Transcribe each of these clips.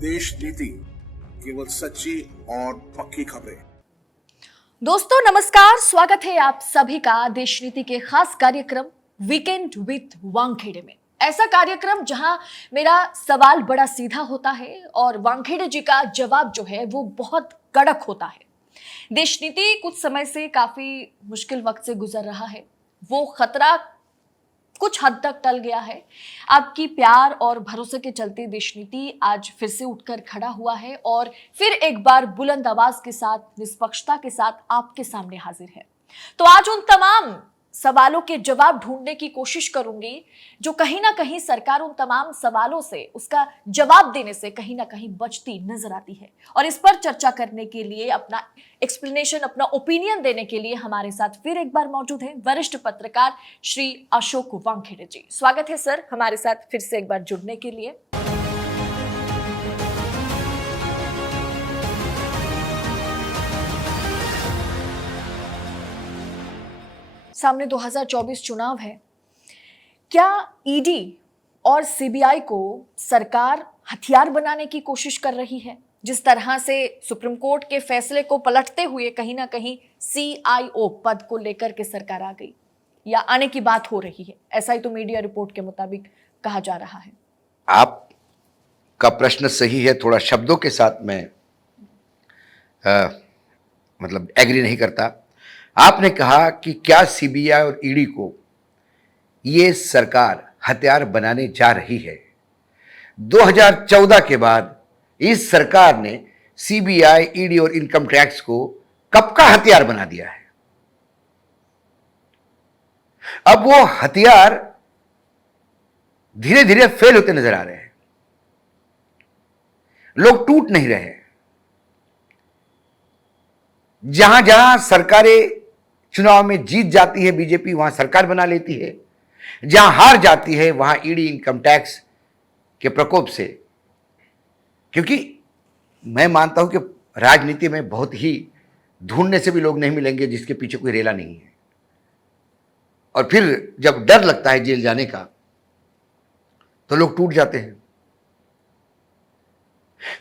देश नीति, केवल सच्ची और पक्की खबरें। दोस्तों नमस्कार, स्वागत है आप सभी का देश नीति के खास कार्यक्रम वीकेंड विद वानखेड़े में। ऐसा कार्यक्रम जहां मेरा सवाल बड़ा सीधा होता है और वानखेड़े जी का जवाब जो है वो बहुत कड़क होता है। देश नीति कुछ समय से काफी मुश्किल वक्त से गुजर रहा है। वो खतरा कुछ हद तक टल गया है। आपकी प्यार और भरोसे के चलते देश नीति आज फिर से उठकर खड़ा हुआ है और फिर एक बार बुलंद आवाज के साथ, निष्पक्षता के साथ आपके सामने हाजिर है। तो आज उन तमाम सवालों के जवाब ढूंढने की कोशिश करूंगी जो कहीं ना कहीं सरकार उन तमाम सवालों से, उसका जवाब देने से कहीं ना कहीं बचती नजर आती है। और इस पर चर्चा करने के लिए, अपना एक्सप्लेनेशन, अपना ओपिनियन देने के लिए हमारे साथ फिर एक बार मौजूद हैं वरिष्ठ पत्रकार श्री अशोक वानखेड़े जी। स्वागत है सर हमारे साथ फिर से एक बार जुड़ने के लिए। सामने 2024 चुनाव है। क्या ईडी और सीबीआई को सरकार हथियार बनाने की कोशिश कर रही है? जिस तरह से सुप्रीम कोर्ट के फैसले को पलटते हुए कहीं ना कहीं सीआईओ पद को लेकर के सरकार आ गई या आने की बात हो रही है, ऐसा ही तो मीडिया रिपोर्ट के मुताबिक कहा जा रहा है। आपका प्रश्न सही है, थोड़ा शब्दों के साथ मैं मतलब एग्री नहीं करता। आपने कहा कि क्या सीबीआई और ईडी को ये सरकार हथियार बनाने जा रही है। 2014 के बाद इस सरकार ने सीबीआई, ईडी और इनकम टैक्स को कब का हथियार बना दिया है। अब वो हथियार धीरे धीरे फेल होते नजर आ रहे हैं। लोग टूट नहीं रहे। जहां जहां सरकारें चुनाव में जीत जाती है बीजेपी, वहां सरकार बना लेती है। जहां हार जाती है वहां ईडी, इनकम टैक्स के प्रकोप से, क्योंकि मैं मानता हूं कि राजनीति में बहुत ही ढूंढने से भी लोग नहीं मिलेंगे जिसके पीछे कोई रेला नहीं है। और फिर जब डर लगता है जेल जाने का तो लोग टूट जाते हैं।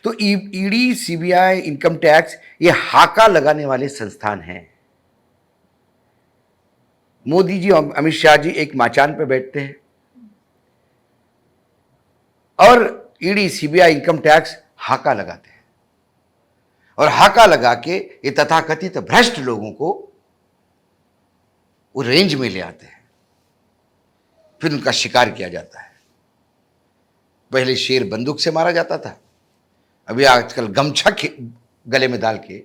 तो ईडी, सीबीआई, इनकम टैक्स ये हाका लगाने वाले संस्थान हैं। मोदी जी और अमित शाह जी एक माचान पर बैठते हैं और ईडी, सीबीआई, इनकम टैक्स हाका लगाते हैं और हाका लगा के ये तथाकथित भ्रष्ट लोगों को वो रेंज में ले आते हैं। फिर उनका शिकार किया जाता है। पहले शेर बंदूक से मारा जाता था, अभी आजकल गमछा गले में डाल के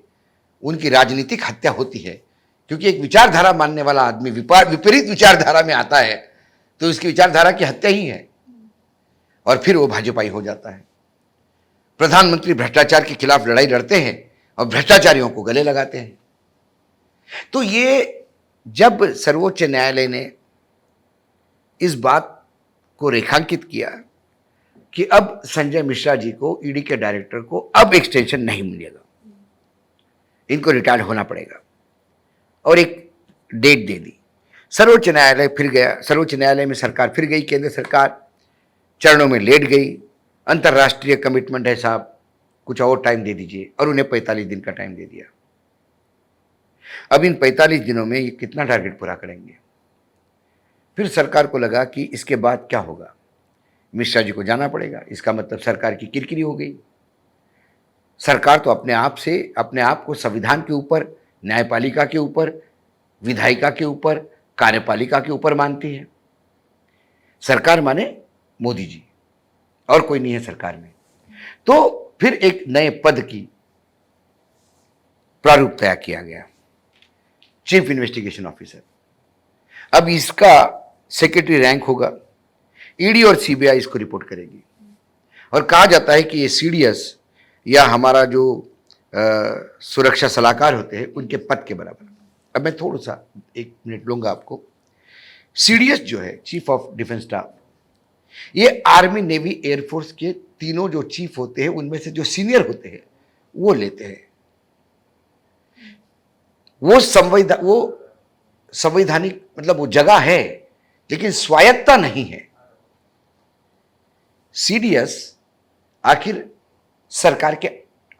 उनकी राजनीतिक हत्या होती है। क्योंकि एक विचारधारा मानने वाला आदमी विपरीत विचारधारा में आता है तो उसकी विचारधारा की हत्या ही है और फिर वो भाजपाई हो जाता है। प्रधानमंत्री भ्रष्टाचार के खिलाफ लड़ाई लड़ते हैं और भ्रष्टाचारियों को गले लगाते हैं। तो ये जब सर्वोच्च न्यायालय ने इस बात को रेखांकित किया कि अब संजय मिश्रा जी को, ईडी के डायरेक्टर को, अब एक्सटेंशन नहीं मिलेगा, इनको रिटायर होना पड़ेगा, और एक डेट दे दी। सर्वोच्च न्यायालय फिर गया। सर्वोच्च न्यायालय में सरकार फिर गई। केंद्र सरकार चरणों में लेट गई। अंतर्राष्ट्रीय कमिटमेंट है साहब, कुछ और टाइम दे दीजिए, और उन्हें 45 दिन का टाइम दे दिया। अब इन 45 दिनों में ये कितना टारगेट पूरा करेंगे। फिर सरकार को लगा कि इसके बाद क्या होगा, मिश्रा जी को जाना पड़ेगा। इसका मतलब सरकार की किरकिरी हो गई। सरकार तो अपने आप को संविधान के ऊपर, न्यायपालिका के ऊपर, विधायिका के ऊपर, कार्यपालिका के ऊपर मानती है। सरकार माने मोदी जी, और कोई नहीं है सरकार में। तो फिर एक नए पद की प्रारूप तैयार किया गया, चीफ इन्वेस्टिगेशन ऑफिसर। अब इसका सेक्रेटरी रैंक होगा। ईडी और सीबीआई इसको रिपोर्ट करेगी और कहा जाता है कि ये सीडीएस या हमारा जो सुरक्षा सलाहकार होते हैं उनके पद के बराबर। अब मैं थोड़ा सा 1 मिनट लूंगा आपको। सीडीएस जो है, चीफ ऑफ डिफेंस स्टाफ, ये आर्मी, नेवी, एयरफोर्स के तीनों जो चीफ होते हैं उनमें से जो सीनियर होते हैं वो लेते हैं। वो संवैधानिक मतलब वो जगह है लेकिन स्वायत्ता नहीं है। सीडीएस आखिर सरकार के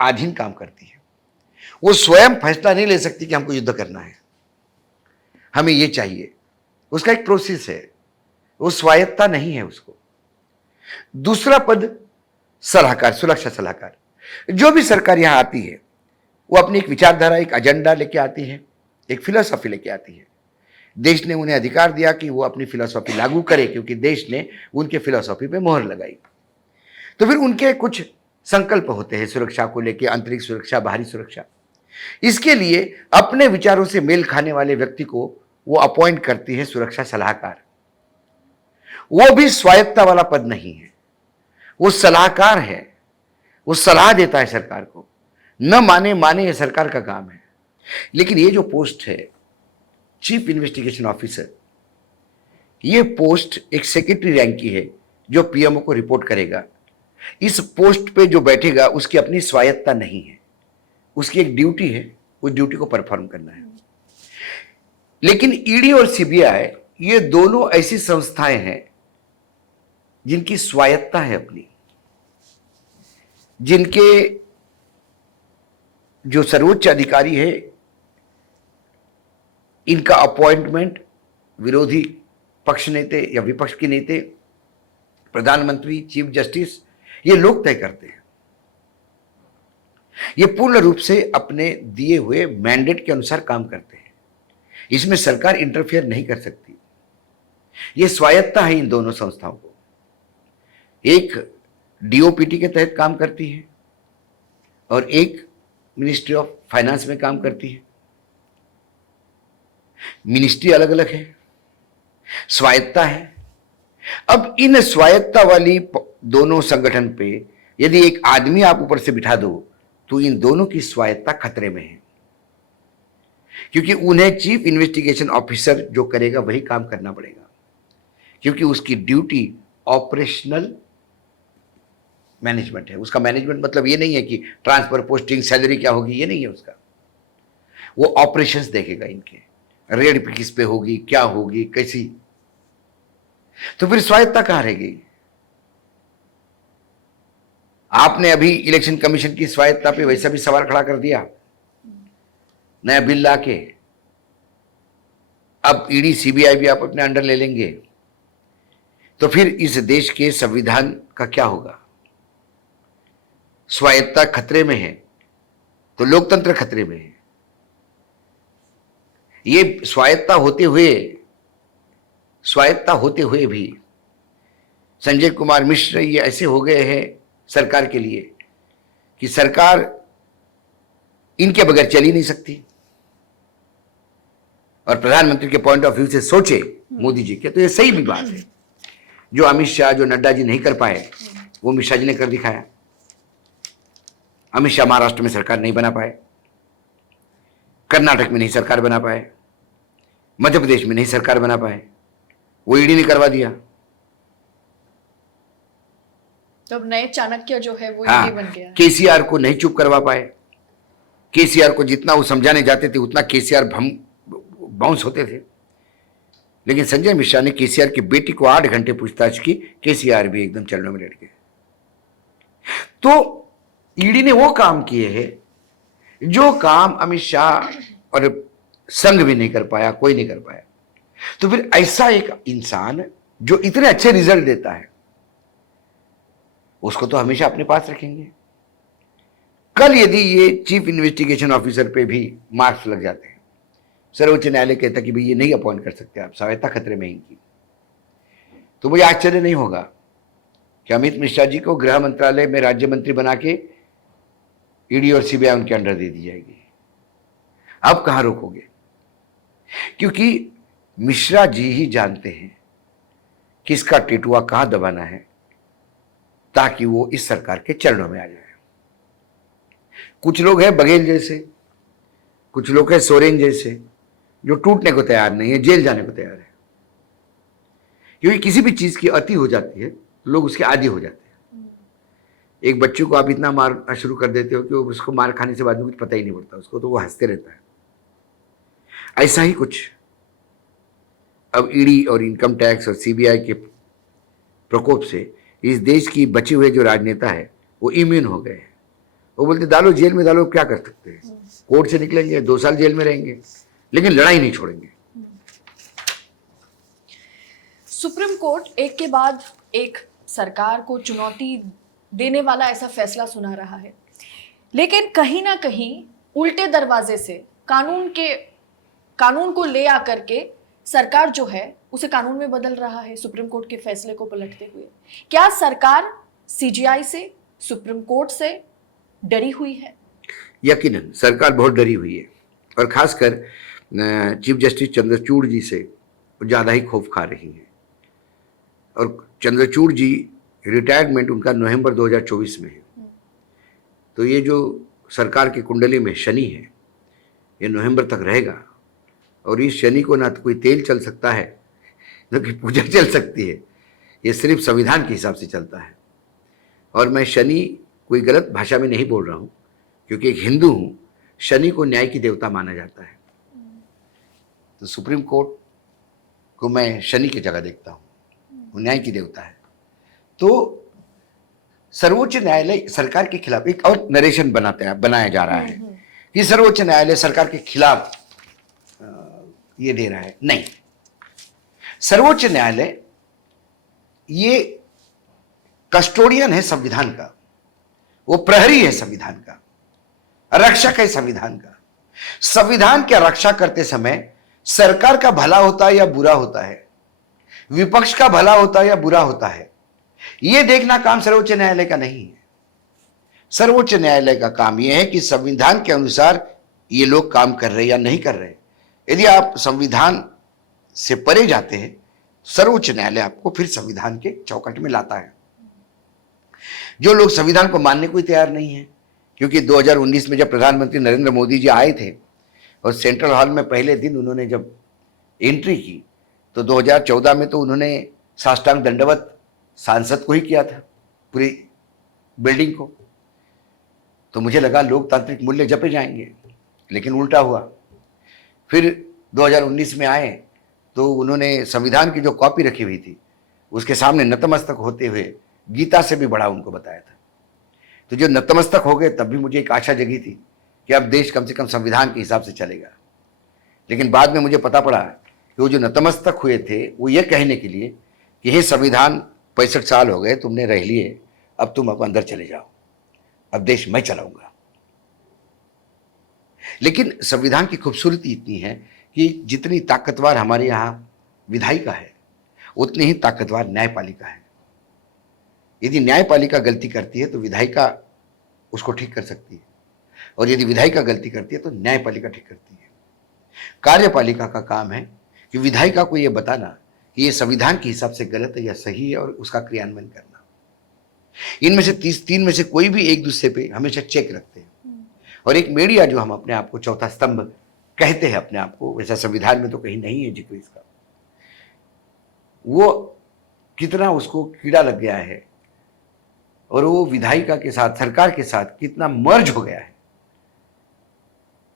अधीन काम करती है। वो स्वयं फैसला नहीं ले सकती कि हमको युद्ध करना है, हमें ये चाहिए। उसका एक प्रोसेस है, वो स्वायत्ता नहीं है उसको। दूसरा पद सलाहकार, सुरक्षा सलाहकार। जो भी सरकार यहां आती है वो अपनी एक विचारधारा, एक एजेंडा लेके आती है, एक फिलॉसफी लेके आती है। देश ने उन्हें अधिकार दिया कि वो अपनी फिलॉसफी लागू करे, क्योंकि देश ने उनके फिलॉसफी पे मोहर लगाई। तो फिर उनके कुछ संकल्प होते हैं सुरक्षा को लेके, आंतरिक सुरक्षा, बाहरी सुरक्षा। इसके लिए अपने विचारों से मेल खाने वाले व्यक्ति को वो अपॉइंट करती है सुरक्षा सलाहकार। वो भी स्वायत्ता वाला पद नहीं है, वो सलाहकार है, वो सलाह देता है सरकार को। न माने ये सरकार का काम है। लेकिन ये जो पोस्ट है चीफ इन्वेस्टिगेशन ऑफिसर, ये पोस्ट एक सेक्रेटरी रैंक की है जो पीएमओ को रिपोर्ट करेगा। इस पोस्ट पे जो बैठेगा उसकी अपनी स्वायत्ता नहीं है, उसकी एक ड्यूटी है, उस ड्यूटी को परफॉर्म करना है। लेकिन ईडी और सीबीआई ये दोनों ऐसी संस्थाएं हैं जिनकी स्वायत्ता है अपनी, जिनके जो सर्वोच्च अधिकारी है इनका अपॉइंटमेंट विरोधी पक्ष नेते या विपक्ष के नेते, प्रधानमंत्री, चीफ जस्टिस, ये लोग तय करते हैं। ये पूर्ण रूप से अपने दिए हुए मैंडेट के अनुसार काम करते हैं। इसमें सरकार इंटरफेयर नहीं कर सकती। ये स्वायत्ता है इन दोनों संस्थाओं को। एक डीओपीटी के तहत काम करती है और एक मिनिस्ट्री ऑफ फाइनेंस में काम करती है। मिनिस्ट्री अलग अलग है, स्वायत्ता है। अब इन स्वायत्ता वाली दोनों संगठन पे यदि एक आदमी आप ऊपर से बिठा दो तो इन दोनों की स्वायत्ता खतरे में है, क्योंकि उन्हें चीफ इन्वेस्टिगेशन ऑफिसर जो करेगा वही काम करना पड़ेगा, क्योंकि उसकी ड्यूटी ऑपरेशनल मैनेजमेंट है। उसका मैनेजमेंट मतलब ये नहीं है कि ट्रांसफर, पोस्टिंग, सैलरी क्या होगी, ये नहीं है उसका। वो ऑपरेशंस देखेगा, इनके रेड किस पे होगी, क्या होगी, कैसी। तो फिर स्वायत्ता कहां रह गई? आपने अभी इलेक्शन कमीशन की स्वायत्ता पे वैसा भी सवाल खड़ा कर दिया, नया बिल लाके। अब ईडी सीबीआई भी आप अपने अंडर ले लेंगे, तो फिर इस देश के संविधान का क्या होगा? स्वायत्ता खतरे में है तो लोकतंत्र खतरे में है। ये स्वायत्ता होते हुए भी संजय कुमार मिश्र ये ऐसे हो गए हैं सरकार के लिए कि सरकार इनके बगैर चल ही नहीं सकती। और प्रधानमंत्री के पॉइंट ऑफ व्यू से सोचे मोदी जी के, तो ये सही भी बात है। जो अमित शाह, जो नड्डा जी नहीं कर पाए वो मिश्रा जी ने कर दिखाया। अमित शाह महाराष्ट्र में सरकार नहीं बना पाए, कर्नाटक में नहीं सरकार बना पाए, मध्य प्रदेश में नहीं सरकार बना पाए, वो ईडी ने करवा दिया। तो अब नए चाणक्य जो है वो ईडी बन गया। केसीआर को नहीं चुप करवा पाए। केसीआर को जितना वो समझाने जाते थे उतना केसीआर बाउंस होते थे। लेकिन संजय मिश्रा ने केसीआर की बेटी को 8 घंटे पूछताछ की, केसीआर भी एकदम चरणों में लेट गए। तो ईडी ने वो काम किए हैं जो काम अमित शाह और संघ भी नहीं कर पाया, कोई नहीं कर पाया। तो फिर ऐसा एक इंसान जो इतने अच्छे रिजल्ट देता है उसको तो हमेशा अपने पास रखेंगे। कल यदि ये चीफ इन्वेस्टिगेशन ऑफिसर पे भी मार्क्स लग जाते हैं, सर्वोच्च न्यायालय कहता कि भाई ये नहीं अपॉइंट कर सकते आप, स्वायत्ता खतरे में इनकी, तो मुझे आश्चर्य नहीं होगा कि अमित मिश्रा जी को गृह मंत्रालय में राज्य मंत्री बना के ईडी और सीबीआई उनके अंडर दे दी जाएगी। अब कहां रोकोगे? क्योंकि मिश्रा जी ही जानते हैं किसका टेटुआ कहां दबाना है ताकि वो इस सरकार के चरणों में आ जाए। कुछ लोग हैं बघेल जैसे, कुछ लोग हैं सोरेन जैसे, जो टूटने को तैयार नहीं है, जेल जाने को तैयार है। क्योंकि किसी भी चीज की अति हो जाती है लोग उसके आदी हो जाते हैं। एक बच्चे को आप इतना मारना शुरू कर देते हो कि उसको मार खाने से बाद में कुछ पता ही नहीं पड़ता उसको, तो वो हंसते रहता है। ऐसा ही कुछ अब ईडी और इनकम टैक्स और सीबीआई के प्रकोप से इस देश की बचे हुए जो राजनेता है वो इम्यून हो गए हैं। वो बोलते डालो जेल में, डालो, क्या कर सकते हैं, कोर्ट से निकलेंगे 2 साल जेल में रहेंगे, लेकिन लड़ाई नहीं छोड़ेंगे। सुप्रीम कोर्ट एक के बाद एक सरकार को चुनौती देने वाला ऐसा फैसला सुना रहा है, लेकिन कहीं ना कहीं उल्टे दरवाजे से कानून को ले आकर के सरकार जो है उसे कानून में बदल रहा है सुप्रीम कोर्ट के फैसले को पलटते हुए। क्या सरकार सीजीआई से, सुप्रीम कोर्ट से डरी हुई है? यकीनन सरकार बहुत डरी हुई है, और खासकर चीफ जस्टिस चंद्रचूड़ जी से ज़्यादा ही खौफ खा रही है। और चंद्रचूड़ जी रिटायरमेंट उनका नवंबर 2024 में है, तो ये जो सरकार की कुंडली में शनि है ये नवंबर तक रहेगा, और इस शनि को ना तो कोई तेल चल सकता है न कि पूजा चल सकती है, ये सिर्फ संविधान के हिसाब से चलता है। और मैं शनि कोई गलत भाषा में नहीं बोल रहा हूँ, क्योंकि एक हिंदू हूँ, शनि को न्याय की देवता माना जाता है, तो सुप्रीम कोर्ट को मैं शनि की जगह देखता हूँ, वो न्याय की देवता है। तो सर्वोच्च न्यायालय सरकार के खिलाफ एक और नरेशन बनाया जा रहा है कि सर्वोच्च न्यायालय सरकार के खिलाफ ये दे रहा है। नहीं, सर्वोच्च न्यायालय ये कस्टोडियन है संविधान का, वो प्रहरी है संविधान का, रक्षक है संविधान का। संविधान की रक्षा करते समय सरकार का भला होता है या बुरा होता है, विपक्ष का भला होता है या बुरा होता है, यह देखना काम सर्वोच्च न्यायालय का नहीं है। सर्वोच्च न्यायालय का काम यह है कि संविधान के अनुसार ये लोग काम कर रहे या नहीं कर रहे। यदि आप संविधान से परे जाते हैं, सर्वोच्च न्यायालय आपको फिर संविधान के चौकट में लाता है। जो लोग संविधान को मानने को ही तैयार नहीं है, क्योंकि 2019 में जब प्रधानमंत्री नरेंद्र मोदी जी आए थे और सेंट्रल हॉल में पहले दिन उन्होंने जब एंट्री की, तो 2014 में तो उन्होंने साष्टांग दंडवत सांसद को ही किया था, पूरी बिल्डिंग को। तो मुझे लगा लोकतांत्रिक मूल्य जपे जाएंगे, लेकिन उल्टा हुआ। फिर 2019 में आए तो उन्होंने संविधान की जो कॉपी रखी हुई थी उसके सामने नतमस्तक होते हुए गीता से भी बड़ा उनको बताया था। तो जो नतमस्तक हो गए, तब भी मुझे एक आशा जगी थी कि अब देश कम से कम संविधान के हिसाब से चलेगा। लेकिन बाद में मुझे पता पड़ा कि वो जो नतमस्तक हुए थे वो ये कहने के लिए कि हे संविधान, 65 साल हो गए तुमने रह लिए, अब तुम अब अंदर चले जाओ, अब देश मैं चलाऊंगा। लेकिन संविधान की खूबसूरती इतनी है कि जितनी ताकतवर हमारे यहाँ विधायिका है, उतनी ही ताकतवर न्यायपालिका है। यदि न्यायपालिका गलती करती है तो विधायिका उसको ठीक कर सकती है, और यदि विधायिका गलती करती है तो न्यायपालिका ठीक करती है। कार्यपालिका का काम है कि विधायिका को यह बताना कि यह संविधान के हिसाब से गलत है या सही है, और उसका क्रियान्वयन करना। इनमें से 3 में से कोई भी एक दूसरे पे हमेशा चेक रखते हैं। और एक मीडिया जो हम अपने आप को चौथा स्तंभ कहते हैं अपने आप को, वैसा संविधान में तो कहीं नहीं है जिक्र इसका, वो कितना उसको कीड़ा लग गया है, और वो विधायिका के साथ, सरकार के साथ कितना मर्ज हो गया है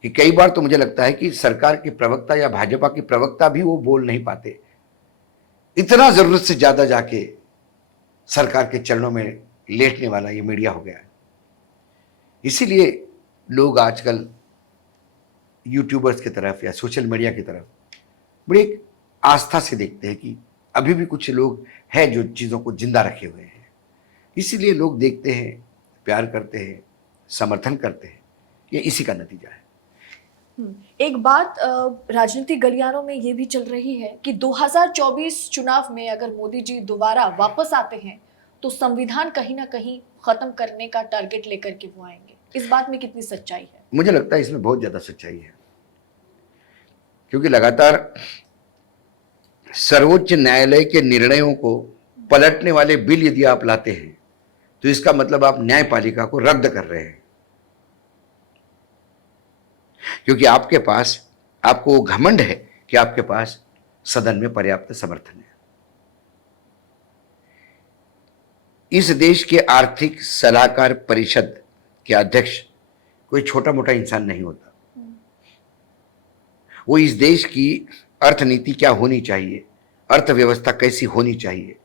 कि कई बार तो मुझे लगता है कि सरकार के प्रवक्ता या भाजपा के प्रवक्ता भी वो बोल नहीं पाते। इतना जरूरत से ज्यादा जाके सरकार के चरणों में लेटने वाला ये मीडिया हो गया है। इसीलिए लोग आजकल यूट्यूबर्स की तरफ या सोशल मीडिया की तरफ बड़ी एक आस्था से देखते हैं कि अभी भी कुछ लोग हैं जो चीज़ों को जिंदा रखे हुए हैं। इसीलिए लोग देखते हैं, प्यार करते हैं, समर्थन करते हैं। ये इसी का नतीजा है। एक बात राजनीतिक गलियारों में ये भी चल रही है कि 2024 चुनाव में अगर मोदी जी दोबारा वापस आते हैं तो संविधान कहीं ना कहीं खत्म करने का टारगेट लेकर के वो आएंगे। इस बात में कितनी सच्चाई है? मुझे लगता है इसमें बहुत ज्यादा सच्चाई है, क्योंकि लगातार सर्वोच्च न्यायालय के निर्णयों को पलटने वाले बिल यदि आप लाते हैं तो इसका मतलब आप न्यायपालिका को रद्द कर रहे हैं, क्योंकि आपके पास, आपको वो घमंड है कि आपके पास सदन में पर्याप्त समर्थन है। इस देश के आर्थिक सलाहकार परिषद के अध्यक्ष कोई छोटा मोटा इंसान नहीं होता। वो इस देश की अर्थनीति क्या होनी चाहिए, अर्थव्यवस्था कैसी होनी चाहिए,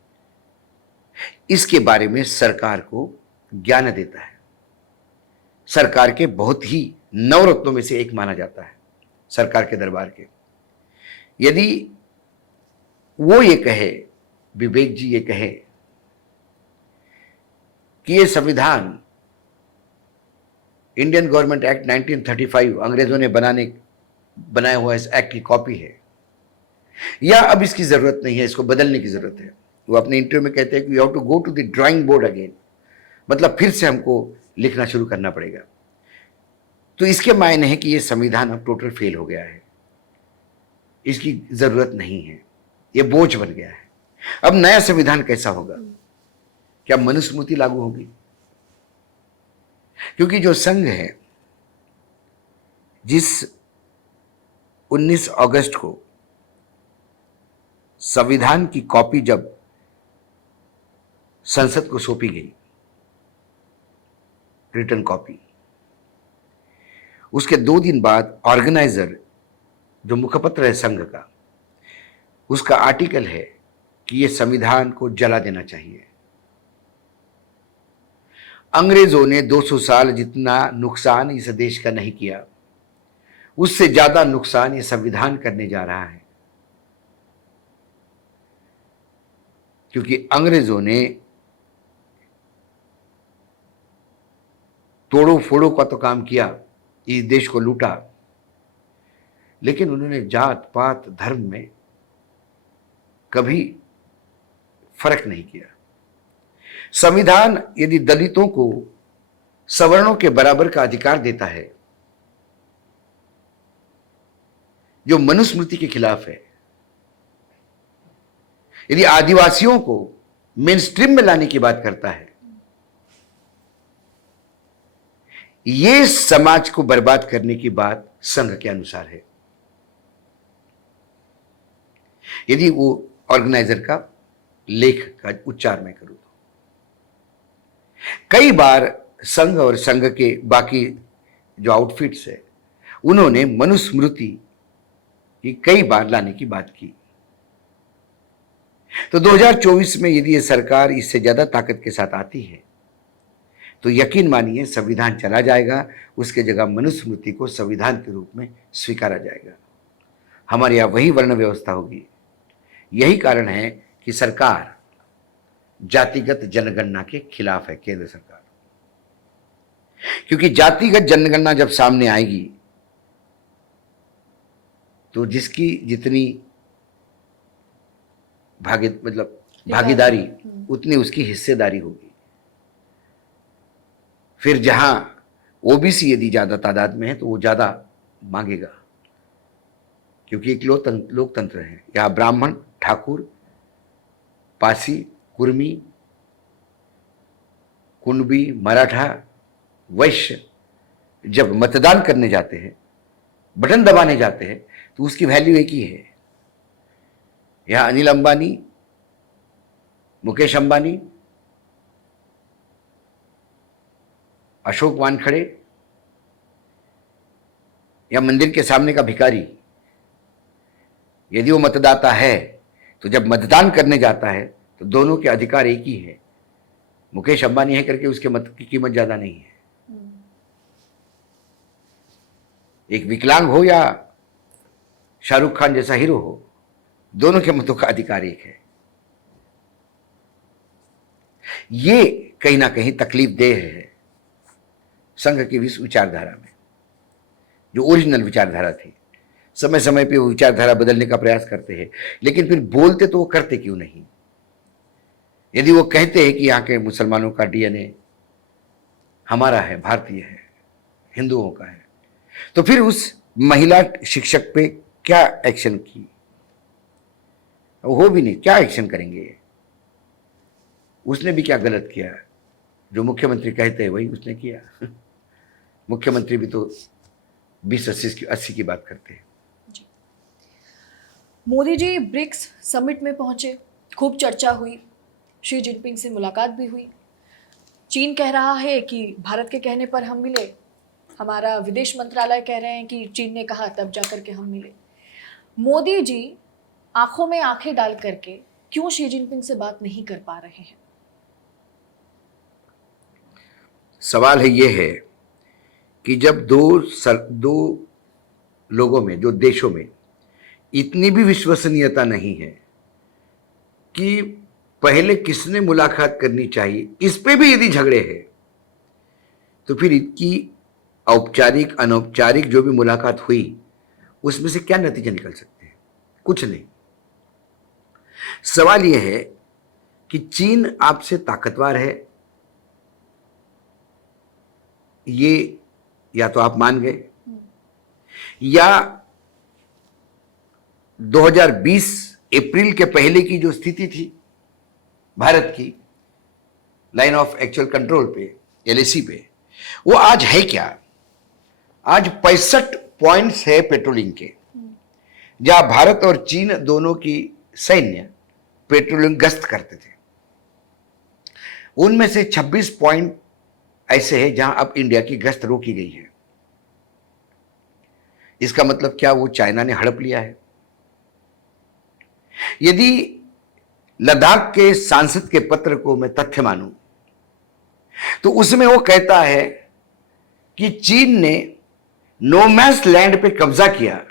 इसके बारे में सरकार को ज्ञान देता है। सरकार के बहुत ही नवरत्नों में से एक माना जाता है, सरकार के दरबार के। यदि वो ये कहे, विवेक जी ये कहे कि ये संविधान इंडियन गवर्नमेंट एक्ट 1935 अंग्रेजों ने बनाया हुआ इस एक्ट की कॉपी है, या अब इसकी जरूरत नहीं है, इसको बदलने की जरूरत है, वो अपने इंटरव्यू में कहते हैं कि you have to go to the drawing board again, मतलब फिर से हमको लिखना शुरू करना पड़ेगा। तो इसके मायने है कि ये संविधान अब टोटल फेल हो गया है, इसकी जरूरत नहीं है, ये बोझ बन गया है। अब नया संविधान कैसा होगा? क्या मनुस्मृति लागू होगी? क्योंकि जो संघ है, जिस 19 अगस्त को संविधान की कॉपी जब संसद को सौंपी गई, रिटर्न कॉपी, उसके 2 दिन बाद ऑर्गेनाइजर, जो मुखपत्र है संघ का, उसका आर्टिकल है कि यह संविधान को जला देना चाहिए। अंग्रेजों ने 200 साल जितना नुकसान इस देश का नहीं किया, उससे ज्यादा नुकसान ये संविधान करने जा रहा है। क्योंकि अंग्रेजों ने तोड़ो फोड़ो का तो काम किया, इस देश को लूटा, लेकिन उन्होंने जात पात धर्म में कभी फर्क नहीं किया। संविधान यदि दलितों को सवर्णों के बराबर का अधिकार देता है, जो मनुस्मृति के खिलाफ है, यदि आदिवासियों को मेन स्ट्रीम में लाने की बात करता है, यह समाज को बर्बाद करने की बात संघ के अनुसार है। यदि वो ऑर्गेनाइजर का लेख का उच्चार मैं करूं तो कई बार संघ और संघ के बाकी जो आउटफिट्स है, उन्होंने मनुस्मृति की कई बार लाने की बात की। तो 2024 में यदि ये सरकार इससे ज्यादा ताकत के साथ आती है, तो यकीन मानिए संविधान चला जाएगा, उसके जगह मनुस्मृति को संविधान के रूप में स्वीकारा जाएगा। हमारे यहां वही वर्ण व्यवस्था होगी। यही कारण है कि सरकार जातिगत जनगणना के खिलाफ है, केंद्र सरकार। क्योंकि जातिगत जनगणना जब सामने आएगी तो जिसकी जितनी भागीदारी उतनी उसकी हिस्सेदारी होगी। फिर जहां ओबीसी यदि ज्यादा तादाद में है तो वो ज्यादा मांगेगा, क्योंकि एक लोकतंत्र है। यहां ब्राह्मण, ठाकुर, पासी, कुर्मी, कुणबी, मराठा, वैश्य जब मतदान करने जाते हैं, बटन दबाने जाते हैं, तो उसकी वैल्यू एक ही है। यहां अनिल अंबानी, मुकेश अंबानी, अशोक वानखड़े या मंदिर के सामने का भिखारी, यदि वो मतदाता है तो जब मतदान करने जाता है तो दोनों के अधिकार एक ही है। मुकेश अंबानी है करके उसके मत की कीमत ज्यादा नहीं है। एक विकलांग हो या शाहरुख खान जैसा हीरो हो, दोनों के मतों का अधिकार एक है। ये कहीं ना कहीं तकलीफ देह है संघ की विचारधारा में, जो ओरिजिनल विचारधारा थी। समय समय पे वो विचारधारा बदलने का प्रयास करते हैं, लेकिन फिर बोलते तो वो करते क्यों नहीं? यदि वो कहते हैं कि यहाँ के मुसलमानों का डीएनए हमारा है, भारतीय है, हिंदुओं का है, तो फिर उस महिला शिक्षक पे क्या एक्शन की? हो भी नहीं, क्या एक्शन करेंगे? उसने भी क्या गलत किया? जो मुख्यमंत्री कहते हैं वही उसने किया। मुख्यमंत्री भी तो 20-80 की बात करते हैं। मोदी जी ब्रिक्स समिट में पहुंचे, खूब चर्चा हुई, शी जिनपिंग से मुलाकात भी हुई। चीन कह रहा है कि भारत के कहने पर हम मिले, हमारा विदेश मंत्रालय कह रहे हैं कि चीन ने कहा तब जाकर के हम मिले। मोदी जी आंखों में आंखें डाल करके क्यों शी जिनपिंग से बात नहीं कर पा रहे हैं? सवाल है ये है कि जब दो लोगों में, दो देशों में इतनी भी विश्वसनीयता नहीं है कि पहले किसने मुलाकात करनी चाहिए, इस पे भी यदि झगड़े हैं, तो फिर इनकी औपचारिक अनौपचारिक जो भी मुलाकात हुई उसमें से क्या नतीजे निकल सकते हैं? कुछ नहीं। सवाल यह है कि चीन आपसे ताकतवर है, ये या तो आप मान गए, या 2020 अप्रैल के पहले की जो स्थिति थी भारत की लाइन ऑफ एक्चुअल कंट्रोल पे, एलएसी पे, वो आज है क्या? आज 65 पॉइंट्स है पेट्रोलिंग के, जहां भारत और चीन दोनों की सैन्य पेट्रोलिंग गश्त करते थे। उनमें से 26 पॉइंट ऐसे हैं जहां अब इंडिया की गश्त रोकी गई है। इसका मतलब क्या? वो चाइना ने हड़प लिया है। यदि लद्दाख के सांसद के पत्र को मैं तथ्य मानूं तो उसमें वो कहता है कि चीन ने नोमैंस लैंड पे कब्जा किया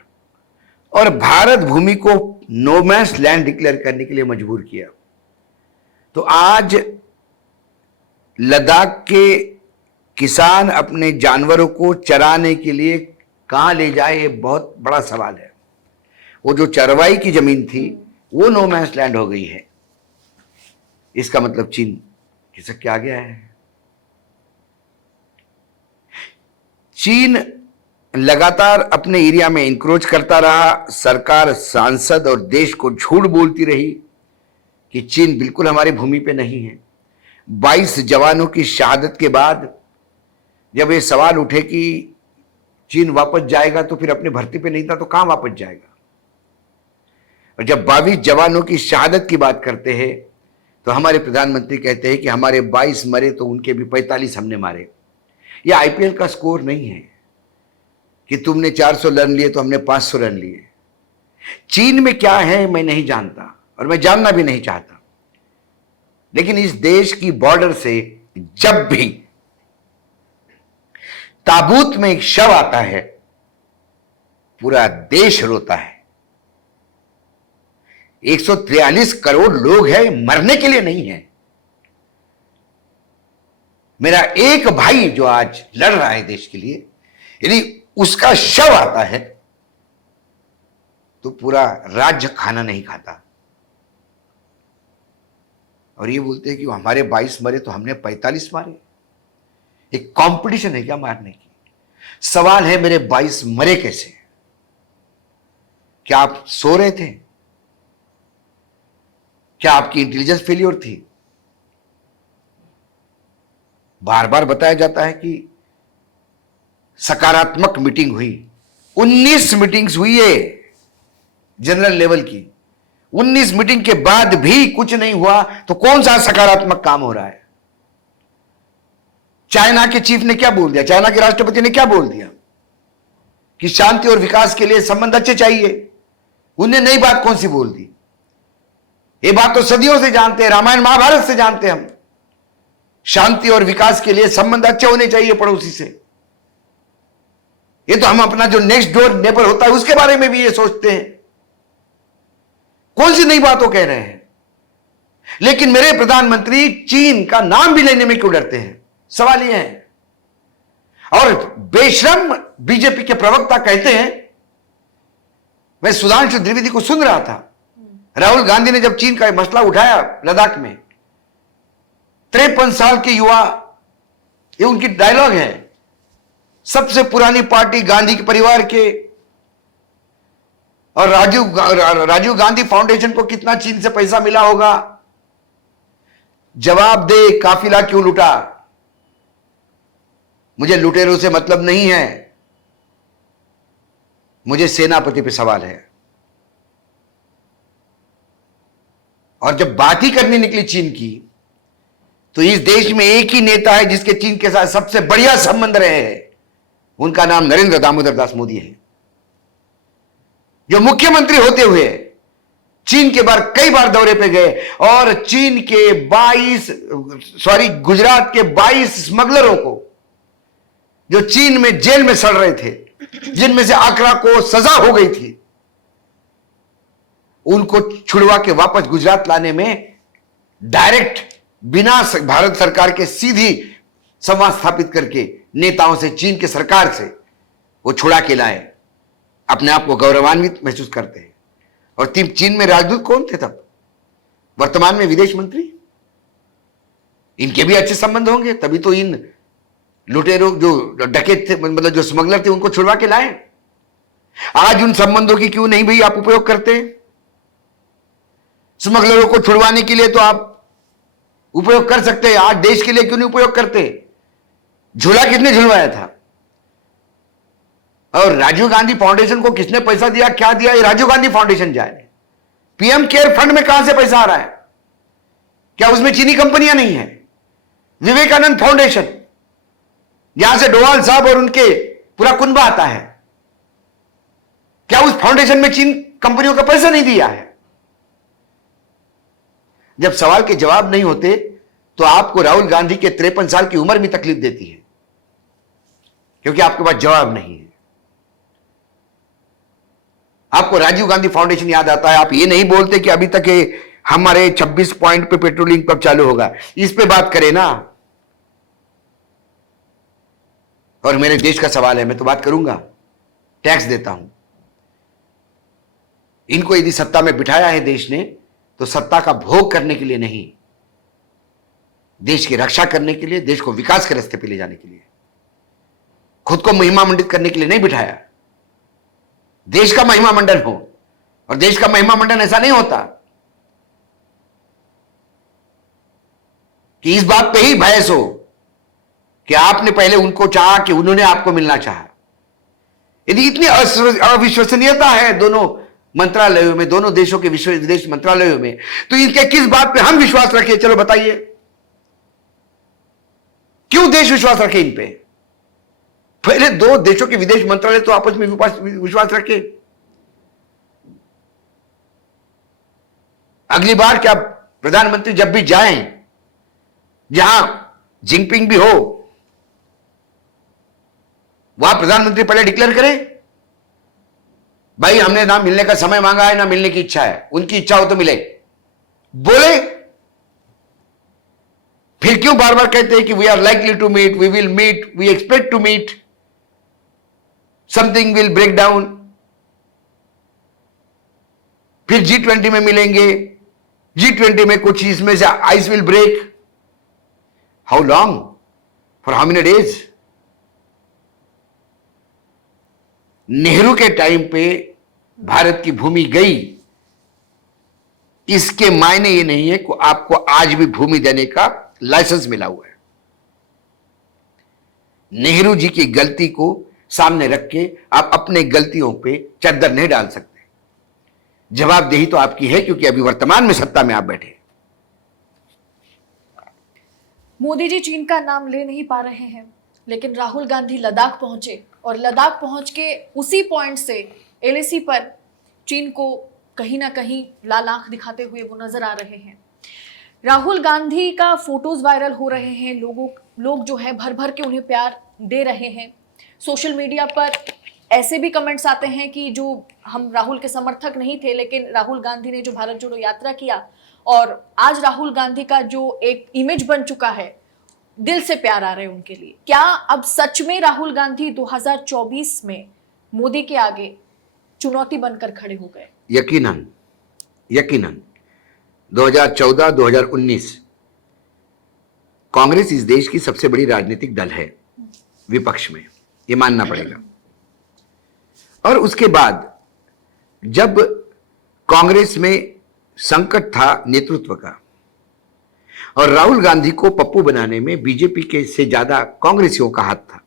और भारत भूमि को नोमैंस लैंड डिक्लेयर करने के लिए मजबूर किया। तो आज लद्दाख के किसान अपने जानवरों को चराने के लिए कहां ले जाए, ये बहुत बड़ा सवाल है। वो जो चरवाई की जमीन थी वो नोमैंस लैंड हो गई है। इसका मतलब चीन खिसक के आ गया है। चीन लगातार अपने एरिया में इंक्रोच करता रहा। सरकार, सांसद और देश को झूठ बोलती रही कि चीन बिल्कुल हमारी भूमि पे नहीं है। 22 जवानों की शहादत के बाद जब ये सवाल उठे कि चीन वापस जाएगा तो फिर अपनी भर्ती पे नहीं था तो कहां वापस जाएगा? और जब 22 जवानों की शहादत की बात करते हैं तो हमारे प्रधानमंत्री कहते हैं कि हमारे 22 मरे तो उनके भी 45 हमने मारे। यह आईपीएल का स्कोर नहीं है कि तुमने 400 रन लिए तो हमने 500 रन लिए। चीन में क्या है मैं नहीं जानता और मैं जानना भी नहीं चाहता, लेकिन इस देश की बॉर्डर से जब भी ताबूत में एक शव आता है पूरा देश रोता है। 143 करोड़ लोग हैं, मरने के लिए नहीं है। मेरा एक भाई जो आज लड़ रहा है देश के लिए, यदि उसका शव आता है तो पूरा राज्य खाना नहीं खाता। और ये बोलते हैं कि हमारे 22 मरे तो हमने 45 मारे। एक कंपटीशन है क्या मारने की? सवाल है मेरे 22 मरे कैसे? क्या आप सो रहे थे? क्या आपकी इंटेलिजेंस फेलियर थी? बार बार बताया जाता है कि सकारात्मक मीटिंग हुई। 19 मीटिंग्स हुई है जनरल लेवल की। 19 मीटिंग के बाद भी कुछ नहीं हुआ तो कौन सा सकारात्मक काम हो रहा है? चाइना के चीफ ने क्या बोल दिया? चाइना के राष्ट्रपति ने क्या बोल दिया कि शांति और विकास के लिए संबंध अच्छे चाहिए। उन्हें नई बात कौन सी बोल दी? ये बात तो सदियों से जानते हैं, रामायण महाभारत से जानते हैं हम। शांति और विकास के लिए संबंध अच्छे होने चाहिए पड़ोसी से। ये तो हम अपना जो नेक्स्ट डोर नेबर होता है उसके बारे में भी ये सोचते हैं। कौन सी नई बातों कह रहे हैं? लेकिन मेरे प्रधानमंत्री चीन का नाम भी लेने में क्यों डरते हैं? सवाल यह है। और बेशरम बीजेपी के प्रवक्ता कहते हैं, मैं सुधांशु द्विवेदी को सुन रहा था, राहुल गांधी ने जब चीन का मसला उठाया लद्दाख में, 53 साल के युवा, ये उनकी डायलॉग है, सबसे पुरानी पार्टी गांधी के परिवार के, और राजीव गांधी फाउंडेशन को कितना चीन से पैसा मिला होगा? जवाब दे, काफिला क्यों लूटा? मुझे लुटेरों से मतलब नहीं है, मुझे सेनापति पे सवाल है। और जब बात ही करने निकली चीन की, तो इस देश में एक ही नेता है जिसके चीन के साथ सबसे बढ़िया संबंध रहे हैं। उनका नाम नरेंद्र दामोदर दास मोदी है, जो मुख्यमंत्री होते हुए चीन के कई बार दौरे पे गए और चीन के गुजरात के 22 स्मगलरों को जो चीन में जेल में सड़ रहे थे, जिनमें से आकरा को सजा हो गई थी, उनको छुड़वा के वापस गुजरात लाने में डायरेक्ट बिना भारत सरकार के सीधी संवाद स्थापित करके नेताओं से, चीन के सरकार से वो छुड़ा के लाए। अपने आप को गौरवान्वित महसूस करते हैं। और चीन में राजदूत कौन थे तब? वर्तमान में विदेश मंत्री। इनके भी अच्छे संबंध होंगे, तभी तो इन लुटेरों जो डकैत थे, मतलब जो स्मगलर थे, उनको छुड़वा के लाए। आज उन संबंधों की क्यों नहीं भाई आप उपयोग करते? स्मगलरों को छुड़वाने के लिए तो आप उपयोग कर सकते हैं, आज देश के लिए क्यों नहीं उपयोग करते? झूला किसने झुलवाया था? और राजीव गांधी फाउंडेशन को किसने पैसा दिया, क्या दिया? ये राजीव गांधी फाउंडेशन जाए। पीएम केयर फंड में कहां से पैसा आ रहा है? क्या उसमें चीनी कंपनियां नहीं है? विवेकानंद फाउंडेशन, यहां से डोवाल साहब और उनके पूरा कुनबा आता है, क्या उस फाउंडेशन में चीन कंपनियों का पैसा नहीं दिया है? जब सवाल के जवाब नहीं होते तो आपको राहुल गांधी के 53 साल की उम्र भी तकलीफ देती है, क्योंकि आपके पास जवाब नहीं है। आपको राजीव गांधी फाउंडेशन याद आता है, आप ये नहीं बोलते कि अभी तक हमारे 26 पॉइंट पे पेट्रोलिंग कब चालू होगा, इस पे बात करें ना। और मेरे देश का सवाल है, मैं तो बात करूंगा, टैक्स देता हूं। इनको यदि सत्ता में बिठाया है देश ने, तो सत्ता का भोग करने के लिए नहीं, देश की रक्षा करने के लिए, देश को विकास के रास्ते पे ले जाने के लिए, खुद को महिमा मंडित करने के लिए नहीं बिठाया। देश का महिमा मंडन हो, और देश का महिमा मंडन ऐसा नहीं होता कि इस बात पे ही बहस हो कि आपने पहले उनको चाहा कि उन्होंने आपको मिलना चाहा। यदि इतनी अविश्वसनीयता है दोनों मंत्रालयों में, दोनों देशों के विदेश मंत्रालयों में, तो इनके किस बात पे हम विश्वास रखें? चलो बताइए, क्यों देश विश्वास रखे इन पे? पहले दो देशों के विदेश मंत्रालय तो आपस में विश्वास रखे। अगली बार क्या प्रधानमंत्री जब भी जाएं, जहां जिनपिंग भी हो, वहां प्रधानमंत्री पहले डिक्लेयर करें, भाई हमने ना मिलने का समय मांगा है, ना मिलने की इच्छा है, उनकी इच्छा हो तो मिले, बोले। फिर क्यों बार बार कहते हैं कि we are likely to meet, we will meet, we expect to meet, something will break down, फिर G20 में मिलेंगे, G20 में कुछ इसमें से ice will break. How long? For how many days? Nehru के टाइम पे भारत की भूमि गई, इसके मायने ये नहीं है कि आपको आज भी भूमि देने का लाइसेंस मिला हुआ है। नेहरू जी की गलती को सामने रख के आप अपने गलतियों पे चद्दर नहीं डाल सकते। जवाबदेही तो आपकी है, क्योंकि अभी वर्तमान में सत्ता में आप बैठे। मोदी जी चीन का नाम ले नहीं पा रहे हैं, लेकिन राहुल गांधी लद्दाख पहुंचे और लद्दाख पहुंच के उसी पॉइंट से LAC पर चीन को कहीं ना कहीं लाल आंख दिखाते हुए वो नजर आ रहे हैं। राहुल गांधी का फोटोज वायरल हो रहे हैं, लोग जो है भर भर के उन्हें प्यार दे रहे हैं। सोशल मीडिया पर ऐसे भी कमेंट्स आते हैं कि जो हम राहुल के समर्थक नहीं थे, लेकिन राहुल गांधी ने जो भारत जोड़ो यात्रा किया और आज राहुल गांधी का जो एक इमेज बन चुका है, दिल से प्यार आ रहे हैं उनके लिए। क्या अब सच में राहुल गांधी 2024 में मोदी के आगे चुनौती बनकर खड़े हो गए? यकीनन, यकीनन। 2014-2019 कांग्रेस इस देश की सबसे बड़ी राजनीतिक दल है विपक्ष में, ये मानना पड़ेगा। और उसके बाद जब कांग्रेस में संकट था नेतृत्व का, और राहुल गांधी को पप्पू बनाने में बीजेपी के से ज्यादा कांग्रेसियों का हाथ था,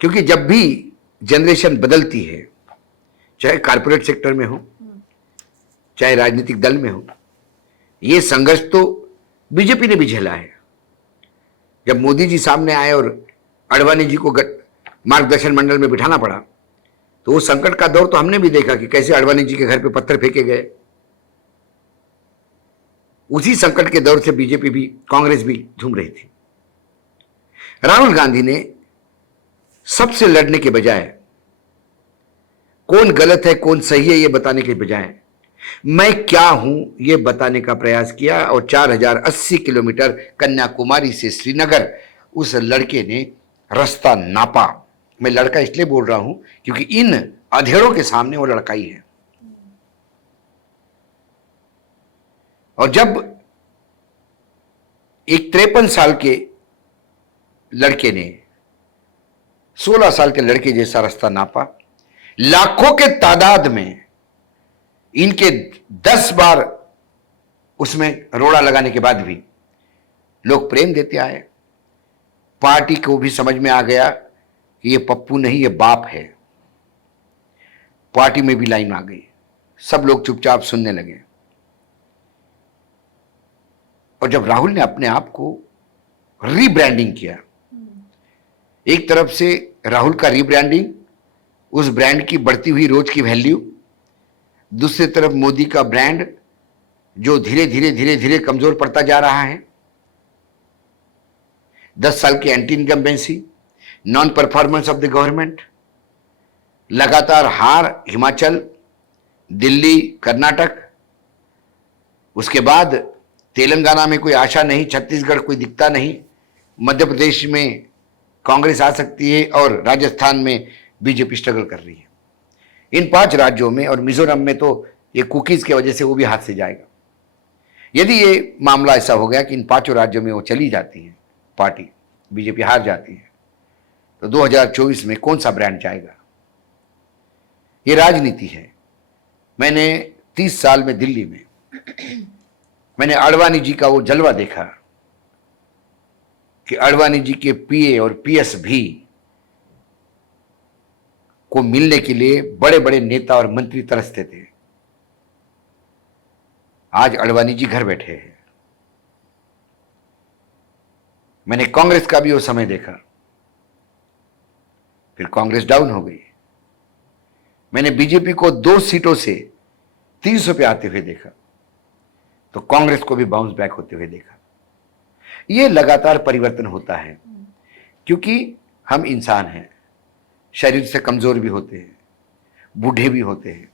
क्योंकि जब भी जनरेशन बदलती है, चाहे कॉर्पोरेट सेक्टर में हो, चाहे राजनीतिक दल में हो, ये संघर्ष तो बीजेपी ने भी झेला है। जब मोदी जी सामने आए और आडवाणी जी को मार्गदर्शन मंडल में बिठाना पड़ा, तो वो संकट का दौर तो हमने भी देखा कि कैसे आडवाणी जी के घर पे पत्थर फेंके गए। उसी संकट के दौर से बीजेपी भी, कांग्रेस भी झूम रही थी। राहुल गांधी ने सबसे लड़ने के बजाय, कौन गलत है कौन सही है ये बताने के बजाय, मैं क्या हूं यह बताने का प्रयास किया। और 4080 किलोमीटर कन्याकुमारी से श्रीनगर उस लड़के ने रास्ता नापा। मैं लड़का इसलिए बोल रहा हूं क्योंकि इन अधेड़ों के सामने वो लड़का ही है। और जब एक 53 साल के लड़के ने 16 साल के लड़के जैसा रास्ता नापा, लाखों के तादाद में इनके 10 बार उसमें रोड़ा लगाने के बाद भी लोग प्रेम देते आए। पार्टी को भी समझ में आ गया कि ये पप्पू नहीं, ये बाप है। पार्टी में भी लाइन आ गई, सब लोग चुपचाप सुनने लगे। और जब राहुल ने अपने आप को रीब्रांडिंग किया, एक तरफ से राहुल का रीब्रांडिंग, उस ब्रांड की बढ़ती हुई रोज की वैल्यू, दूसरी तरफ मोदी का ब्रांड जो धीरे धीरे धीरे धीरे कमजोर पड़ता जा रहा है। 10 साल की anti incumbency, non performance of the government, लगातार हार हिमाचल, दिल्ली, कर्नाटक, उसके बाद तेलंगाना में कोई आशा नहीं, छत्तीसगढ़ कोई दिखता नहीं, मध्य प्रदेश में कांग्रेस आ सकती है और राजस्थान में बीजेपी स्ट्रगल कर रही है। इन 5 राज्यों में और मिजोरम में तो ये कुकीज की वजह से वो भी हाथ से जाएगा। यदि ये मामला ऐसा हो गया कि इन 5 राज्यों में वो चली जाती है, पार्टी बीजेपी हार जाती है, तो 2024 में कौन सा ब्रांड जाएगा? ये राजनीति है। मैंने 30 साल में दिल्ली में मैंने आडवाणी जी का वो जलवा देखा कि आडवाणी जी के पीए और पीएस भी को मिलने के लिए बड़े बड़े नेता और मंत्री तरसते थे। आज आडवाणी जी घर बैठे हैं। मैंने कांग्रेस का भी वो समय देखा, फिर कांग्रेस डाउन हो गई। मैंने बीजेपी को 2 सीटों से 300 पे आते हुए देखा, तो कांग्रेस को भी बाउंस बैक होते हुए देखा। यह लगातार परिवर्तन होता है क्योंकि हम इंसान हैं, शरीर से कमजोर भी होते हैं, बूढ़े भी होते हैं।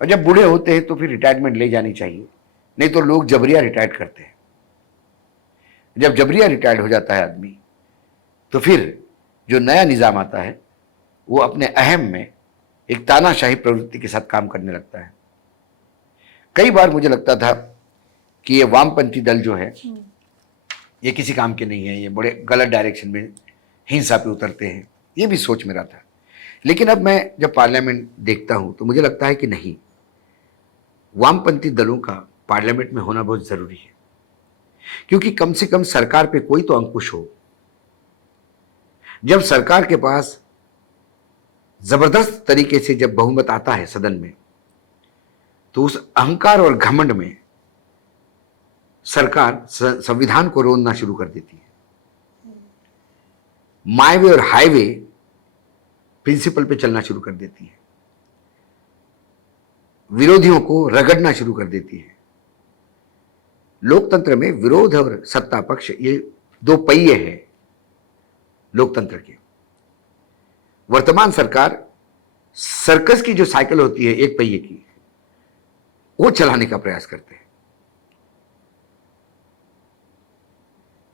और जब बूढ़े होते हैं तो फिर रिटायरमेंट ले जानी चाहिए, नहीं तो लोग जबरिया रिटायर करते हैं। जब जबरिया रिटायर्ड हो जाता है आदमी, तो फिर जो नया निज़ाम आता है वो अपने अहम में एक तानाशाही प्रवृत्ति के साथ काम करने लगता है। कई बार मुझे लगता था कि ये वामपंथी दल जो है ये किसी काम के नहीं है, ये बड़े गलत डायरेक्शन में हिंसा पे उतरते हैं, ये भी सोच मेरा था। लेकिन अब मैं जब पार्लियामेंट देखता हूं तो मुझे लगता है कि नहीं, वामपंथी दलों का पार्लियामेंट में होना बहुत जरूरी है, क्योंकि कम से कम सरकार पे कोई तो अंकुश हो। जब सरकार के पास जबरदस्त तरीके से जब बहुमत आता है सदन में, तो उस अहंकार और घमंड में सरकार संविधान को रोनना शुरू कर देती है। माय वे और हाईवे प्रिंसिपल पे चलना शुरू कर देती है, विरोधियों को रगड़ना शुरू कर देती है। लोकतंत्र में विरोध और सत्ता पक्ष ये 2 पहिए हैं लोकतंत्र के। वर्तमान सरकार सर्कस की जो साइकिल होती है 1 पहिए की, वो चलाने का प्रयास करते हैं।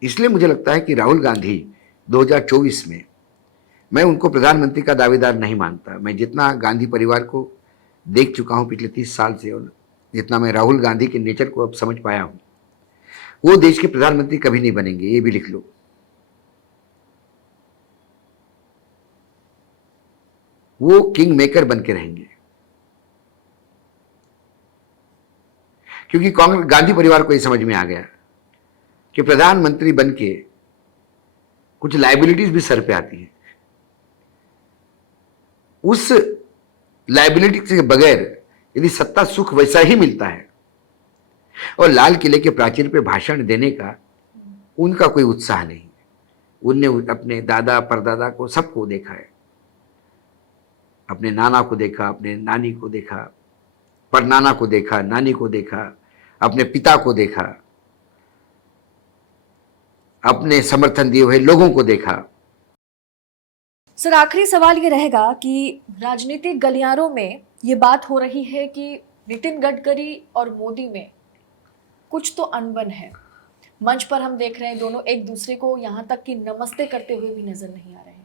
इसलिए मुझे लगता है कि राहुल गांधी 2024 में, मैं उनको प्रधानमंत्री का दावेदार नहीं मानता। मैं जितना गांधी परिवार को देख चुका हूं पिछले 30 साल से, और जितना मैं राहुल गांधी के नेचर को अब समझ पाया हूं, वो देश के प्रधानमंत्री कभी नहीं बनेंगे, ये भी लिख लो। वो किंग मेकर बन के रहेंगे, क्योंकि कांग्रेस गांधी परिवार को ये समझ में आ गया कि प्रधानमंत्री बन के कुछ लाइबिलिटीज भी सर पे आती हैं। उस लाइबिलिटी के बगैर यदि सत्ता सुख वैसा ही मिलता है, और लाल किले के प्राचीर पे भाषण देने का उनका कोई उत्साह नहीं। उनने अपने दादा परदादा को सबको देखा है, अपने नाना को देखा, अपने नानी को देखा, परनाना को देखा, नानी को देखा, अपने पिता को देखा। अपने समर्थन दिए हुए लोगों को देखा। सर, आखिरी सवाल ये रहेगा कि राजनीतिक गलियारों में ये बात हो रही है कि नितिन गडकरी और मोदी में कुछ तो अनबन है। मंच पर हम देख रहे हैं दोनों एक दूसरे को यहाँ तक कि नमस्ते करते हुए भी नजर नहीं आ रहे हैं।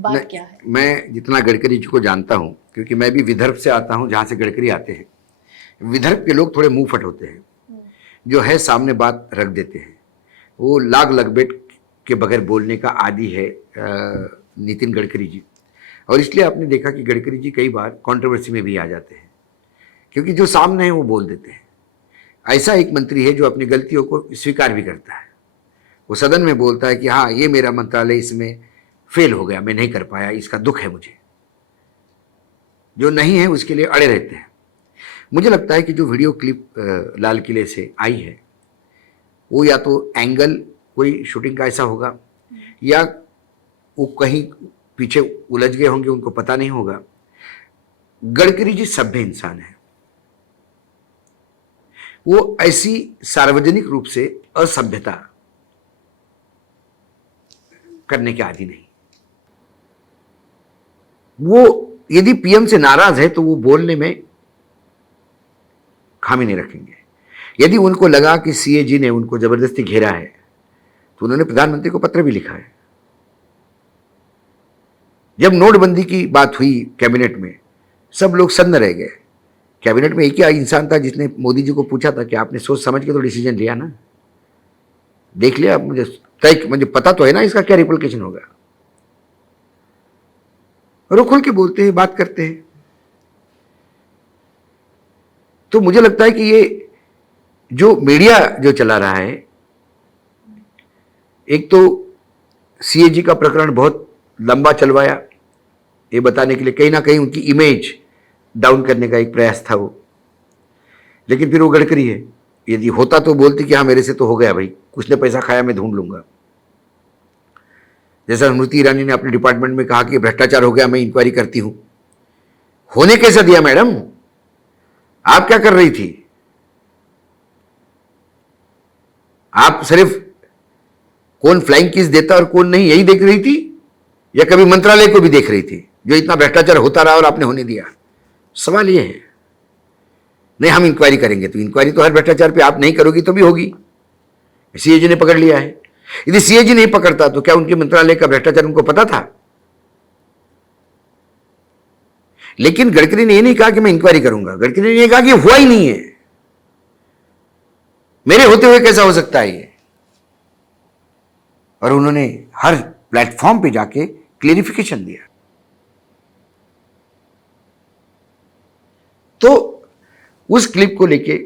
बात क्या है? मैं जितना गडकरी जी को जानता हूं, क्योंकि मैं भी विदर्भ से आता हूं जहां से गडकरी आते हैं, विदर्भ के लोग थोड़े मुंह फट होते हैं, जो है सामने बात रख देते हैं। वो लाग लगबेट के बगैर बोलने का आदी है नितिन गडकरी जी, और इसलिए आपने देखा कि गडकरी जी कई बार कंट्रोवर्सी में भी आ जाते हैं, क्योंकि जो सामने है वो बोल देते हैं। ऐसा एक मंत्री है जो अपनी गलतियों को स्वीकार भी करता है, वो सदन में बोलता है कि हाँ, ये मेरा मंत्रालय इसमें फेल हो गया, मैं नहीं कर पाया, इसका दुख है मुझे। जो नहीं है उसके लिए अड़े रहते हैं। मुझे लगता है कि जो वीडियो क्लिप लाल किले से आई है वो या तो एंगल कोई शूटिंग का ऐसा होगा, या वो कहीं पीछे उलझ गए होंगे, उनको पता नहीं होगा। गडकरी जी सभ्य इंसान है, वो ऐसी सार्वजनिक रूप से असभ्यता करने के आदी नहीं। वो यदि पीएम से नाराज है तो वो बोलने में खामी नहीं रखेंगे। यदि उनको लगा कि सीएजी ने उनको जबरदस्ती घेरा है तो उन्होंने प्रधानमंत्री को पत्र भी लिखा है। जब नोटबंदी की बात हुई कैबिनेट में, सब लोग सन्न रह गए। कैबिनेट में एक ही इंसान था जिसने मोदी जी को पूछा था कि आपने सोच समझ के तो डिसीजन लिया ना, देख लिया मुझे पता तो है ना इसका क्या रिप्लिकेशन होगा। और वो खुल के बोलते हैं, बात करते हैं। तो मुझे लगता है कि ये जो मीडिया जो चला रहा है, एक तो सीएजी का प्रकरण बहुत लंबा चलवाया, ये बताने के लिए कहीं ना कहीं उनकी इमेज डाउन करने का एक प्रयास था वो। लेकिन फिर वो गडकरी है, यदि होता तो बोलती कि हाँ मेरे से तो हो गया भाई, कुछ ने पैसा खाया, मैं ढूंढ लूंगा। जैसा स्मृति ईरानी ने अपने डिपार्टमेंट में कहा कि भ्रष्टाचार हो गया, मैं इंक्वायरी करती हूं। होने कैसा दिया मैडम? आप क्या कर रही थी? आप सिर्फ कौन फ्लाइंग किस देता और कौन नहीं यही देख रही थी, या कभी मंत्रालय को भी देख रही थी जो इतना भ्रष्टाचार होता रहा और आपने होने दिया? सवाल यह है। नहीं, हम इंक्वायरी करेंगे, तो इंक्वायरी तो हर भ्रष्टाचार पे आप नहीं करोगी तो भी होगी। सीएजी ने पकड़ लिया है। यदि सीएजी नहीं पकड़ता तो क्या उनके मंत्रालय का भ्रष्टाचार उनको पता था? लेकिन गडकरी ने यह नहीं कहा कि मैं इंक्वायरी करूंगा। गडकरी ने यह कहा कि हुआ ही नहीं है, मेरे होते हुए कैसा हो सकता है ये। और उन्होंने हर प्लेटफॉर्म पे जाके क्लेरिफिकेशन दिया। तो उस क्लिप को लेके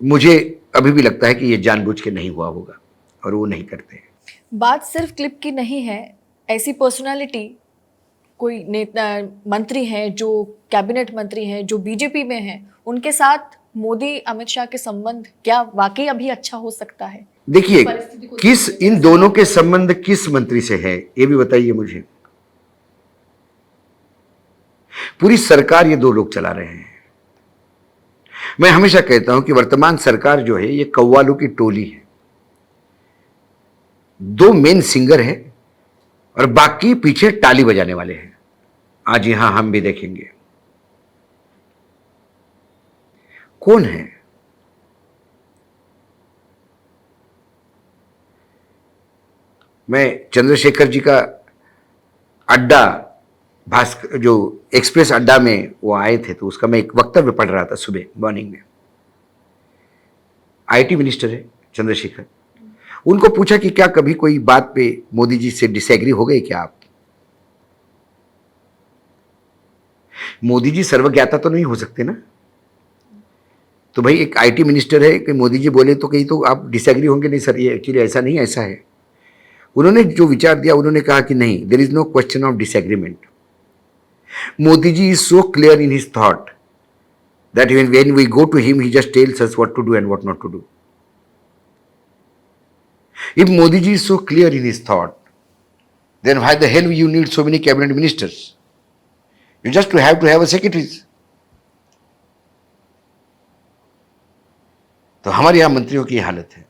मुझे अभी भी लगता है कि ये जानबूझ के नहीं हुआ होगा, और वो नहीं करते। बात सिर्फ क्लिप की नहीं है, ऐसी पर्सनालिटी कोई नेता मंत्री हैं जो कैबिनेट मंत्री हैं जो बीजेपी में हैं, उनके साथ मोदी अमित शाह के संबंध क्या वाकई अभी अच्छा हो सकता है? देखिए, किस इन दोनों के संबंध किस मंत्री से है ये भी बताइए मुझे। पूरी सरकार ये दो लोग चला रहे हैं। मैं हमेशा कहता हूं कि वर्तमान सरकार जो है ये कव्वालों की टोली है। दो मेन सिंगर हैं और बाकी पीछे ताली बजाने वाले हैं। आज यहां हम भी देखेंगे कौन है। मैं चंद्रशेखर जी का अड्डा भास्कर जो एक्सप्रेस अड्डा में वो आए थे, तो उसका मैं एक वक्तव्य पढ़ रहा था सुबह मॉर्निंग में। आईटी मिनिस्टर है चंद्रशेखर, उनको पूछा कि क्या कभी कोई बात पे मोदी जी से डिसएग्री हो गए क्या आप? मोदी जी सर्वज्ञाता तो नहीं हो सकते ना। तो भाई एक आईटी मिनिस्टर है कि मोदी जी बोले तो कहीं तो आप डिसएग्री होंगे। नहीं सर, ये एक्चुअली ऐसा नहीं, ऐसा है। उन्होंने जो विचार दिया, उन्होंने कहा कि नहीं, there is no question of disagreement. Modi ji is so clear in his thought that when we go to him, he just tells us what to do and what not to do. If Modi ji is so clear in his thought, then why the hell you need so many cabinet ministers? You just have to have a secretaries. तो हमारे यहाँ मंत्रियों की हालत है।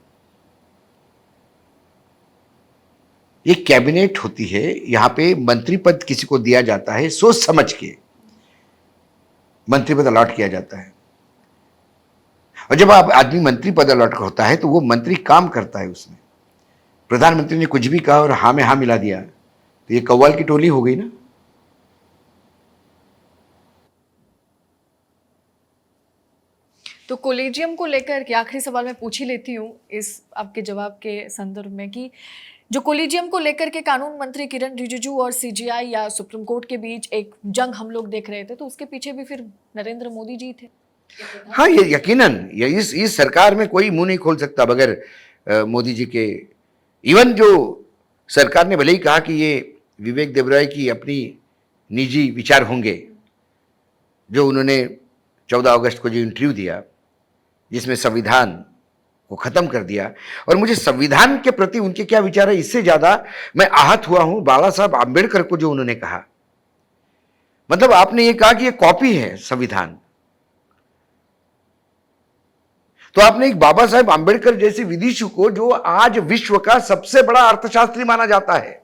ये cabinet होती है, यहां पे मंत्री पद किसी को दिया जाता है, सोच समझ के मंत्री पद अलॉट किया जाता है। और जब आप आदमी मंत्री पद अलॉट होता है तो वो मंत्री काम करता है उसमें। प्रधानमंत्री ने कुछ भी कहा और हाँ में हाँ मिला दिया तो ये कव्वाल की टोली हो गई ना। तो कोलेजियम को लेकर के आखिरी सवाल मैं पूछ ही लेती हूँ इस आपके जवाब के संदर्भ में कि जो कोलेजियम को लेकर के कानून मंत्री किरण रिजिजू और सीजीआई या सुप्रीम कोर्ट के बीच एक जंग हम लोग देख रहे थे, तो उसके पीछे भी फिर नरेंद्र मोदी जी थे। हाँ, ये यकीनन ये इस सरकार में कोई मुंह नहीं खोल सकता बगैर मोदी जी के। इवन जो सरकार ने भले ही कहा कि ये विवेक देवराय की अपनी निजी विचार होंगे, जो उन्होंने 14 अगस्त को जो इंटरव्यू दिया जिसमें संविधान को खत्म कर दिया, और मुझे संविधान के प्रति उनके क्या विचार है इससे ज्यादा मैं आहत हुआ हूं बाला साहब आंबेडकर को जो उन्होंने कहा। मतलब आपने ये कहा कि ये कॉपी है संविधान, तो आपने एक बाबा साहेब आंबेडकर जैसे विदुषी को, जो आज विश्व का सबसे बड़ा अर्थशास्त्री माना जाता है,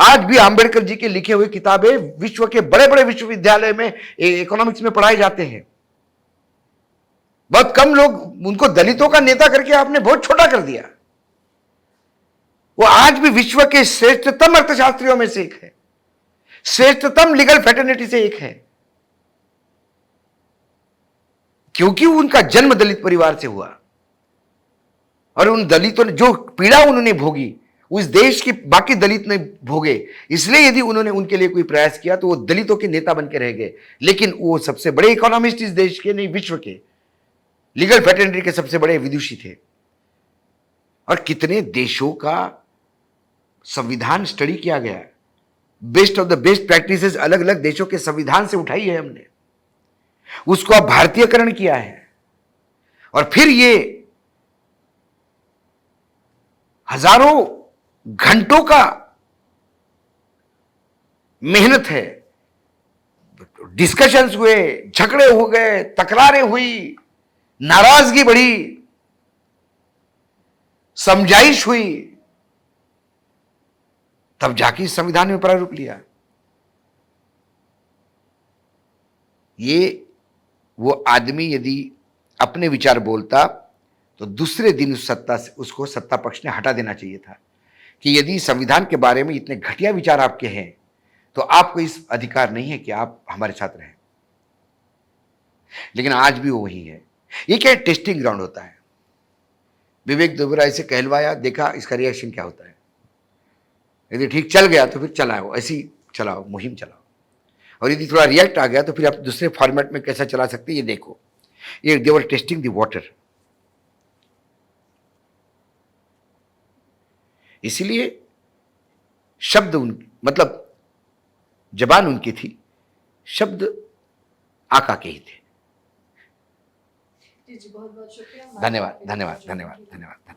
आज भी आंबेडकर जी के लिखे हुए किताबें विश्व के बड़े बड़े विश्वविद्यालय में इकोनॉमिक्स में पढ़ाए जाते हैं। बहुत कम लोग उनको दलितों का नेता करके आपने बहुत छोटा कर दिया। वो आज भी विश्व के श्रेष्ठतम अर्थशास्त्रियों में से एक है, श्रेष्ठतम लीगल फैटर्निटी से एक है, क्योंकि उनका जन्म दलित परिवार से हुआ और उन दलितों ने जो पीड़ा उन्होंने भोगी उस देश के बाकी दलित ने भोगे, इसलिए यदि उन्होंने उनके लिए कोई प्रयास किया तो वो दलितों के नेता बन के रह गए। लेकिन वो सबसे बड़े इकोनॉमिस्ट इस देश के नहीं, विश्व के लीगल फैटर्निटी के सबसे बड़े विदुषी थे। और कितने देशों का संविधान स्टडी किया गया, best of the best practices अलग अलग देशों के संविधान से उठाई है हमने, उसको अब भारतीयकरण किया है। और फिर ये हजारों घंटों का मेहनत है, डिस्कशंस हुए, झगड़े हो गए, तकरारें हुई, नाराजगी बढ़ी, समझाइश हुई, तब जाके इस संविधान में प्रारूप लिया। ये वो आदमी यदि अपने विचार बोलता तो दूसरे दिन उस सत्ता से उसको सत्ता पक्ष ने हटा देना चाहिए था कि यदि संविधान के बारे में इतने घटिया विचार आपके हैं तो आपको इस अधिकार नहीं है कि आप हमारे साथ रहें। लेकिन आज भी वो वही है। ये क्या टेस्टिंग ग्राउंड होता है। विवेक देवराय से कहलवाया, देखा इसका रिएक्शन क्या होता है। यदि ठीक चल गया तो फिर चलाओ, ऐसी चलाओ, मुहिम चलाओ, और यदि थोड़ा रिएक्ट आ गया तो फिर आप दूसरे फॉर्मेट में कैसा चला सकते ये देखो। ये दे वर टेस्टिंग द वाटर। इसीलिए शब्द मतलब जबान उनकी थी, शब्द आका के ही थे। जी बहुत बहुत शुक्रिया। धन्यवाद धन्यवाद धन्यवाद धन्यवाद।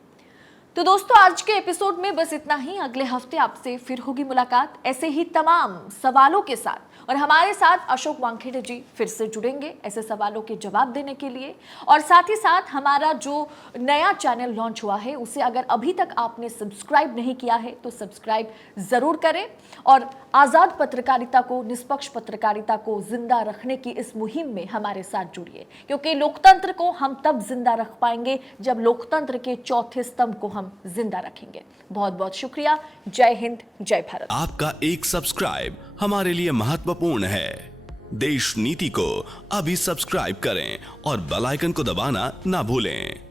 तो दोस्तों आज के एपिसोड में बस इतना ही। अगले हफ्ते आपसे फिर होगी मुलाकात ऐसे ही तमाम सवालों के साथ, और हमारे साथ अशोक वानखेड़े जी फिर से जुड़ेंगे ऐसे सवालों के जवाब देने के लिए। और साथ ही साथ हमारा जो नया चैनल लॉन्च हुआ है उसे अगर अभी तक आपने सब्सक्राइब नहीं किया है तो सब्सक्राइब जरूर करें, और आज़ाद पत्रकारिता को, निष्पक्ष पत्रकारिता को जिंदा रखने की इस मुहिम में हमारे साथ जुड़िए, क्योंकि लोकतंत्र को हम तब जिंदा रख पाएंगे जब लोकतंत्र के चौथे स्तंभ को हम जिंदा रखेंगे। बहुत बहुत शुक्रिया। जय हिंद, जय भारत। आपका एक सब्सक्राइब हमारे लिए महत्वपूर्ण है। देश नीति को अभी सब्सक्राइब करें और बेल आइकन को दबाना ना भूलें।